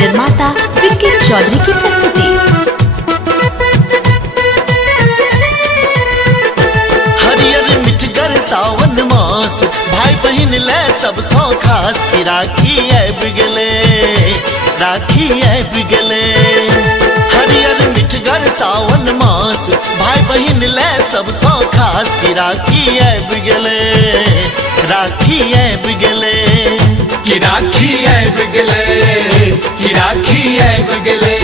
निर्माता विक्की चौधरी की प्रस्तुति। हरियर मिठगर सावन मास भाई बहन ले सब सौ खास की राखी आबि गेले, राखी आबि गेले। हरियर मिठगर सावन मास भाई बहन ले सब सौ खास की राखी आबि गेले, राखी आबि गेले। की राखी आबि गेले, की राखी आबि गेले।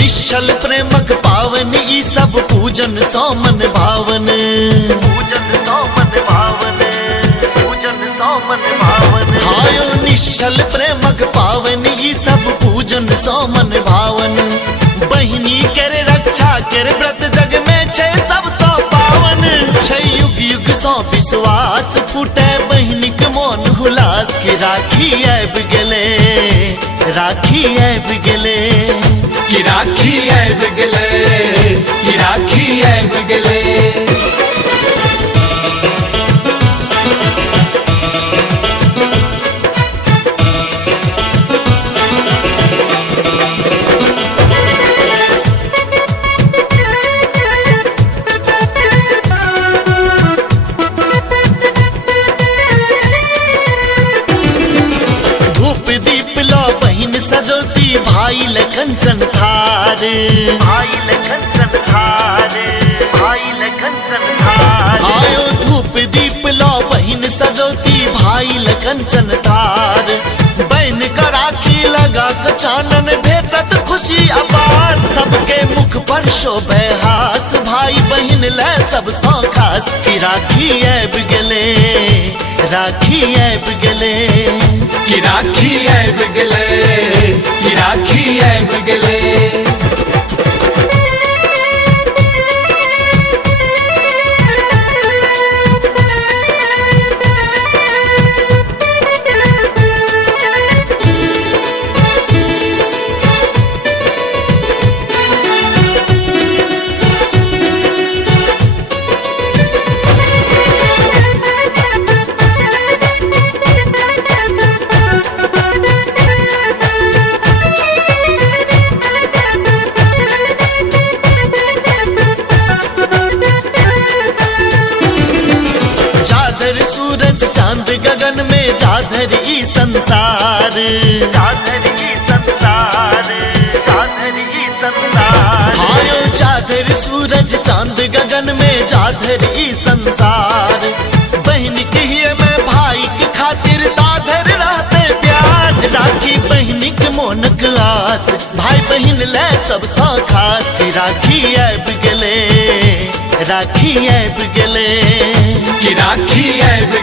निश्चल प्रेमक पावन ई सब पूजन सौमन भावन, पूजन सौमन भावन, पूजन सौमन भावन। हायो निश्चल प्रेमक पावन ई सब पूजन सौमन भावन। बहिनी केर रक्षा केर व्रत जग में छै सब सौ पावन। छै युग युग सौ विश्वास फूटे बहिनिक मोन हुलास की राखी आबि गेले, राखी आबि गेले। की राखी आबि गेले, की राखी आबि गेले। धूप दीप लो बहिन सजोती भाई ले कंचन थार, भाई ले कंचन थार, भाई ले कंचन थार। आयो धूप दीप लो बहिन सजोती भाई ले कंचन थार। बहन का राखी लगा के चानन भेटत खुशी अपार। सबके मुख पर शोभे हास भाई बहन ले सब सौ खास की राखी आबि गेले, राखी आबि गेले। की राखी आबि गेले, की राखी आबि गेले। जाधर सूरज चांद गगन में जाधर ई संसार, जाधर ई संसार, जाधर ई संसार। हायो जाधर सूरज चांद गगन में जाधर ई संसार। बहन के हिये में भाई के खातिर दाधर रहते प्यार। राखी बहनी के मोनक आस भाई बहन ले सब सौ खास की राखी आबि गेले, राखी आबि गेले। की राखी आबि